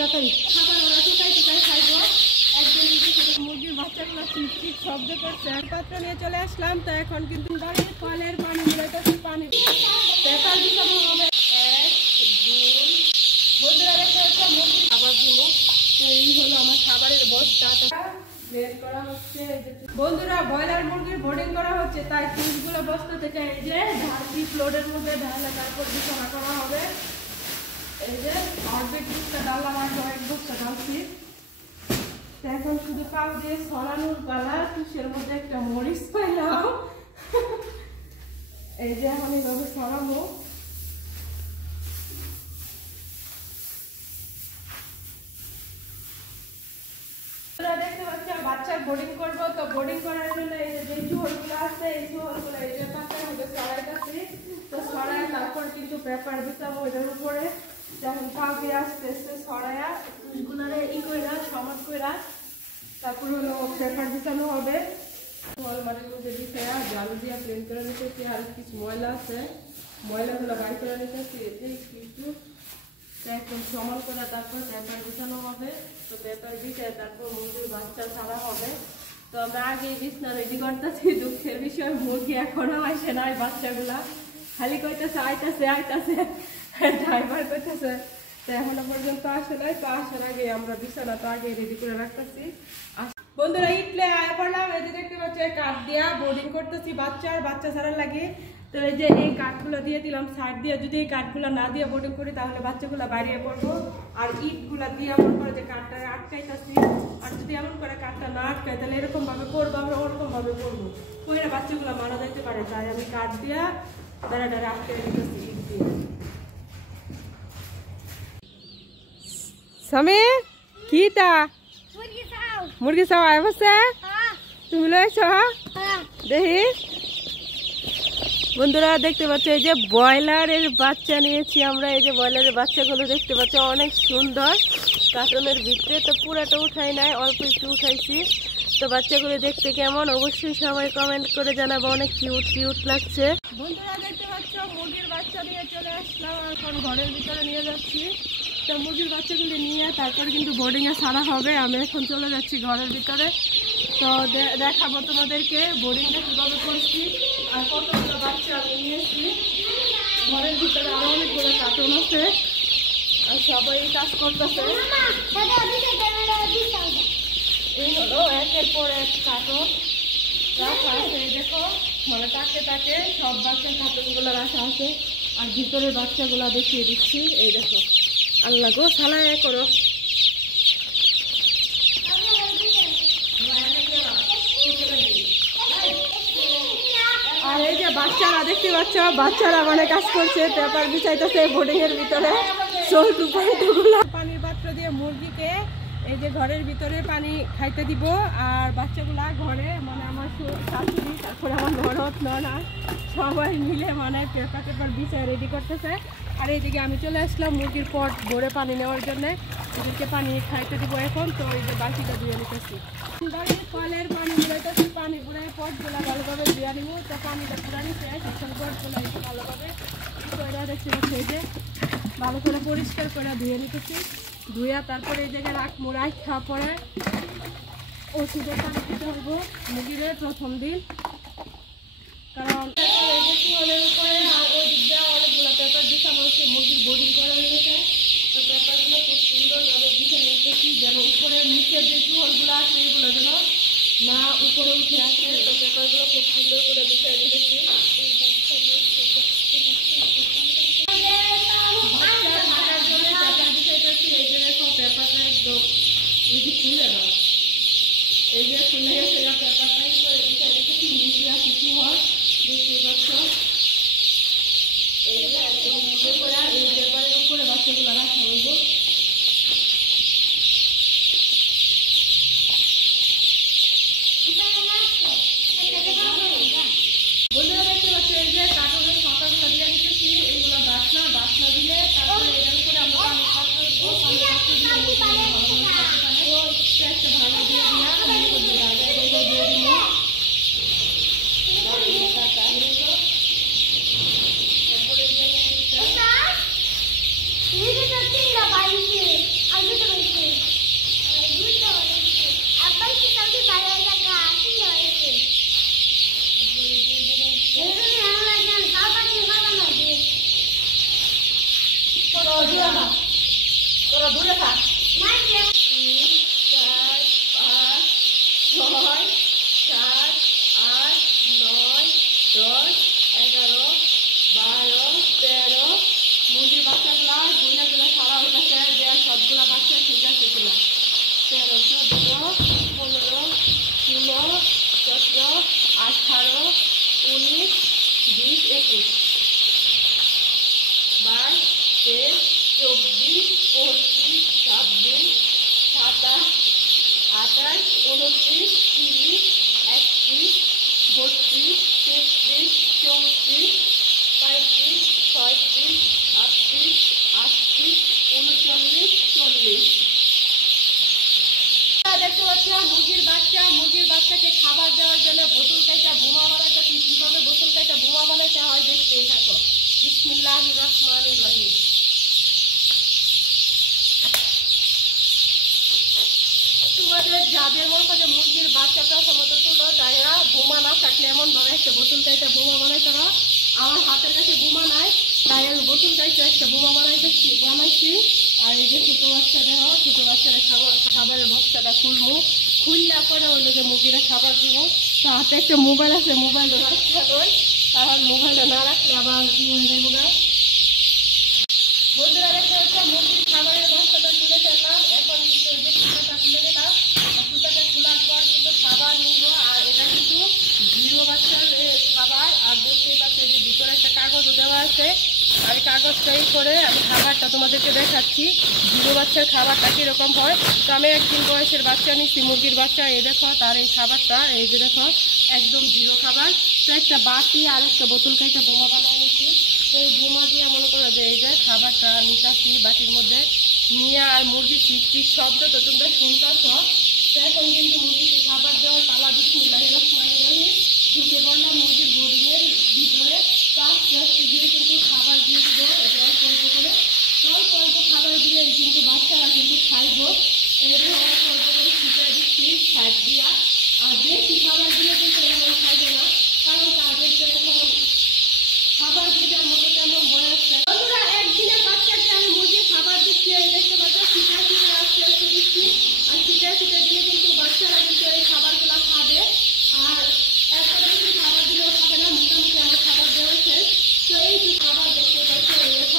তাড়াতাড়ি খাবার ওরা টুকাই খাইবো। একদম মুরগির বাচ্চাগুলো চিট শব্দ করছে। পাত্র নিয়ে চলে আসলাম। তো এখন কিন্তু কলের পানি মিলাইতেছি, পানি পেপার দিতে হবে। 1 2 বন্ধুরা দেখতে হচ্ছে মুরগি খাবার দিব। তো এই হলো আমার খাবারের বস্তা বের করা হচ্ছে। বন্ধুরা ব্রয়লার মুরগির বোর্ডিং করা হচ্ছে, তাই ফিশগুলো বস্তা থেকে এই যে ঢালছি প্লোডের মধ্যে ঢালে তারপর বিছানা করা হবে। এই যে অর্ধেক বস্তা ডাললাম, আর কয়েক বস্তা ঢালছি। এখন শুধু পাল দিয়ে সরানোর পালা। তুষের মধ্যে একটা মরিচ পাইলাম, এই যে এখন এইভাবে সরাবো। দেখতে পাচ্ছি বাচ্চার বোর্ডিং করবো। তো বোর্ডিং করার জন্য এই যে চুহলগুলো আছে, এই চুহলগুলো এই যে পাতার মধ্যে সরাইতেছি। তো সরাই তারপর কিন্তু পেপার দিতাম ওইটার উপরে। যেমন পাল দিয়ে আস্তে আস্তে সরাইয়া তুষগুলারে কইরা সমাজ কইরা তারপর হলো পেপার দিতানো হবে। অলমারির মধ্যে দিতে জালু দিয়ে ক্লিন করে নিতেছি। আর কিছু ময়লা আছে, ময়লাগুলো বাইর করে নিতেছি। কিন্তু একদম সমান করে তারপর পেপার বিছানো হবে। তো পেপার দিতে তারপর মুরগির বাচ্চা ছাড়া হবে। তো আমরা আগে বিছনা রেডি করতেছি। দুঃখের বিষয় মুরগি এখনো আসে না। বাচ্চাগুলা খালি কইতেছে আইতাছে আইতাছে, ড্রাইভার কইতেছে। তো এখনো পর্যন্ত আসে নাই। তো আসার আগে আমরা বিছানাটা আগে রেডি করে রাখতেছি। বন্ধুরা ইটলে আয় পড়লাম। এই যে দেখতে পাচ্ছি কাঠ দিয়া বোর্ডিং করতেছি বাচ্চা ছাড়ার লাগে। তো এই যে এই কাঠগুলো দিয়ে দিলাম সাইড দিয়ে। যদি এই কাঠগুলো না দিয়ে বোর্ডিং করি তাহলে বাচ্চাগুলো বাইরে পড়বো। আর ইটগুলো দিয়ে এমন করে যে কাঠটা আটকাইতেছি। আর যদি এমন করে কাঠটা না আটকাই তাহলে এরকম ভাবে করবো, আমরা ওরকম ভাবে করবো, কইরা বাচ্চাগুলো মারা যাইতে পারে। তাই আমি কাঠ দিয়া দাঁড়া দাঁড়া আটকে দিতেছি ইট দিয়ে। স্বামী কি তা মুরগি চাও আয় বসে তুমি লইছ দেখি। বন্ধুরা দেখতে পাচ্ছ এই যে ব্রয়লারের বাচ্চা নিয়েছি আমরা। এই যে ব্রয়লারের বাচ্চাগুলো দেখতে পাচ্ছ অনেক সুন্দর কার্টনের ভিতরে। তো পুরাটা উঠাই নাই, অল্প একটু উঠাইছি। তো বাচ্চাগুলো দেখতে কেমন অবশ্যই সবাই কমেন্ট করে জানাবো। অনেক কিউট কিউট লাগছে। বন্ধুরা দেখতে পাচ্ছ মুরগির বাচ্চা নিয়ে চলে আসলাম। এখন ঘরের ভিতরে নিয়ে যাচ্ছি। তো মুরগির বাচ্চাগুলি নিয়ে তারপরে কিন্তু বোর্ডিংয়ে ছাড়া হবে। আমি এখন চলে যাচ্ছি ঘরের ভিতরে। তো দেখাবো তোমাদেরকে বোর্ডিংটা কীভাবে করছি আর কতগুলো বাচ্চা আমি নিয়েছি। ঘরের ভিতরে আরও অনেকগুলো কার্টুন আছে আর সবাই কাজ করতেছে। এই হলো একের পর এক কার্টুন রাখা আছে। এই দেখো মানে তাকে তাকে সব বাচ্চার কার্টুনগুলো রাখা আছে। আর ভিতরের বাচ্চাগুলো দেখিয়ে দিচ্ছি। এই দেখো আল্লাহ গো সালায় করো। আর এই যে বাচ্চারা দেখতে পাচ্ছ, বাচ্চারা মানে কাজ করছে, পেপার বিছাইতেছে বোর্ডিং এর ভিতরে। পানির পাত্র দিয়ে মুরগিকে এই যে ঘরের ভিতরে পানি খাইতে দিব। আর বাচ্চাগুলা ঘরে মানে আমার শাশুড়ি তারপরে আমার ননদ ননাস সবাই মিলে মানে পেপার বিছায় রেডি করতেছে। আর এইদিকে আমি চলে আসলাম মুরগির পট ভরে পানি নেওয়ার জন্য। এদেরকে পানি খাইতে দিব এখন। তো এই যে বাকিটা ধুয়ে নিতেছি। কলের পানি মিলাইতেছি, পানি পুরাই পটগুলো ভালোভাবে ধুয়ে নিব। তো পানিটা পুরা নিতে এখন পটগুলো একটু ভালোভাবে দেখতে পাচ্ছি এই যে ভালো করে পরিষ্কার করে ধুয়ে নিতেছি। ধুয়ে তারপরে এই জায়গায় রাখবো। রাখা পরে ওষুধের পানি দিতে হবো মুরগির প্রথম দিন। কারণ উপরে ওই দিক দিয়ে অনেকগুলো পেপার বিছানো হচ্ছে। মুরগির বোর্ডিং করা হয়েছে। তো পেপারগুলো খুব সুন্দরভাবে বিছানো নিতেছি যেন উপরে নিচের যে চুহলগুলো আছে এগুলো যেন না উপরে উঠে আসে। তো পেপারগুলো খুব সুন্দর করে বিছানো নিতেছি। পেপারটা একদম এই যে খুলে না, এই যে খুলে গেছে পেপারটাই করে বিছানো নিতেছি। নিচে আর কিছু হয় দেখতে পাচ্ছ। এই যে একদম নিচে করে এই পেপারের উপরে বাচ্চাগুলো রাখা হইব। বন্ধুরা দেখতে পাচ্ছ এই যে কার্টুনের ফাঁকাগুলো দিয়ে দিতেছি। এইগুলো বাসনা দিলে তারপরে এটার উপরে আমরা পানি পাত্র দিব। একটা ভালো দিয়ে দিয়ে দিব। তারপরে তোরা দূরে থাক। 3, 4, 5, 6, 7, 8, 9, 10, 11, 12, 13 মুরগির বাচ্চাগুলা গুলা সরা হইতেছে যে সবগুলা বাচ্চা ঠিক আছে কিনা। 13, 14, 15, 16, 17, 18, 19, 20, 21, 22, 23, 24, 25, 26, 27, 28, 29, 30, 31, 32, 33, 34, 35, 36, 37, 38, 39, 40। দেখতে পাচ্ছ মুরগির বাচ্চাকে খাবার দেওয়ার জন্য বোতল কাইটা বোমা বানাইতে, কিভাবে বোতল কাইটা বোমা বানাইতে হয় দেখতেই থাকো। বিসমিল্লাহির রহমানির রহিম। তোমাদের যাদের মতো যে মুরগির বাচ্চাটা সমস্ত তুলো তাইরা বোমা না থাকলে এমন ভাবে একটা বোতল কাইটা বোমা বানাইতে হয়। আমার হাতের কাছে বোমা নাই, তাই আমি বোতল কাইটা একটা বোমা বানাইছি। আর এই যে ছোটো বাচ্চা দেহ, ছোটো বাচ্চারা খাবারের বক্সাটা খুললে পরে হলো যে মুরগিরা খাবার দিব। তো হাতে একটা মোবাইল আছে, মোবাইলটা রাখতে হবে, কারণ মোবাইলটা না রাখলে আবার কি হয়ে যাবো গা। বন্ধুরা দেখতে হচ্ছে মুরগির খাবারের বক্সাটা তুলে ফেললাম। এখন কিন্তু এই যে সুতাটা খুলে নিলাম, সুতাটা খোলার পর কিন্তু খাবার নিব। আর এটা কিন্তু জিরো বাচ্চার খাবার। আর দেখতেই পাচ্ছি যে ভিতরে একটা কাগজও দেওয়া আছে। আর এই কাগজটাই করে আমি খাবারটা তোমাদেরকে দেখাচ্ছি জিরো বাচ্চার খাবারটা কীরকম হয়। তো আমি 1 দিন বয়সের বাচ্চা নিচ্ছি, মুরগির বাচ্চা। এই দেখো তার এই খাবারটা, এই যে দেখো একদম জিরো খাবার। তো একটা বাটি আর একটা বোতল কাইটা বোমা বানিয়ে নিচ্ছি। তো এই বোমা দিয়ে মনে করো যে এই যে খাবারটা নিতাছি বাটির মধ্যে নিয়ে। আর মুরগির চিকচিক শব্দ তো তোমরা শুনতেছ। তো এখন কিন্তু মুরগিকে খাবার দেওয়ার পালা। বিসমিল্লাহির রহমানির রহিম। ঢুকে পড়লাম মুরগির বোর্ডিংয়ের ভিতরে। তো আস্তে আস্তে দিয়ে কিন্তু খাবার দিয়ে দেবো, এটা অল্প অল্প করে। অল্প অল্প খাবার দিলে কিন্তু বাচ্চারা কিন্তু খাইব। এরকম অল্প অল্প করে ছিটিয়ে দিচ্ছি সাইড দিয়া। আর বেশি খাবার দিলে কিন্তু এরকম খাইবে না, কারণ তাদের তো এখন খাবার দিতে মতো তেমন বয়স নেই। বন্ধুরা একদিনের বাচ্চাকে আমি মুরগির খাবার দিচ্ছি। এই দেখতে পাচ্ছ ছিটা আস্তে আস্তে দিচ্ছি। আর ছিটা দিলে কিন্তু বাচ্চারা কিন্তু এই খাবারগুলো খাবে। আর এত বেশি খাবার দিলেও খাবে না, মোটামুটি আমার খাবার দেওয়া শেষ। তো এই যে খাবার দেখতে পাচ্ছ,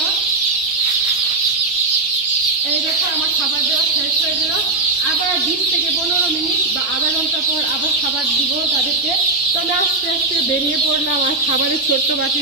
এই দেখো আমার খাবার দেওয়া শেষ হয়ে গেল। আবার 20 থেকে 15 মিনিট বা আধা ঘন্টা পর আবার খাবার দিব তাদেরকে। তো আমি আস্তে আস্তে বেরিয়ে পড়লাম আর খাবারের ছোট্ট বাটি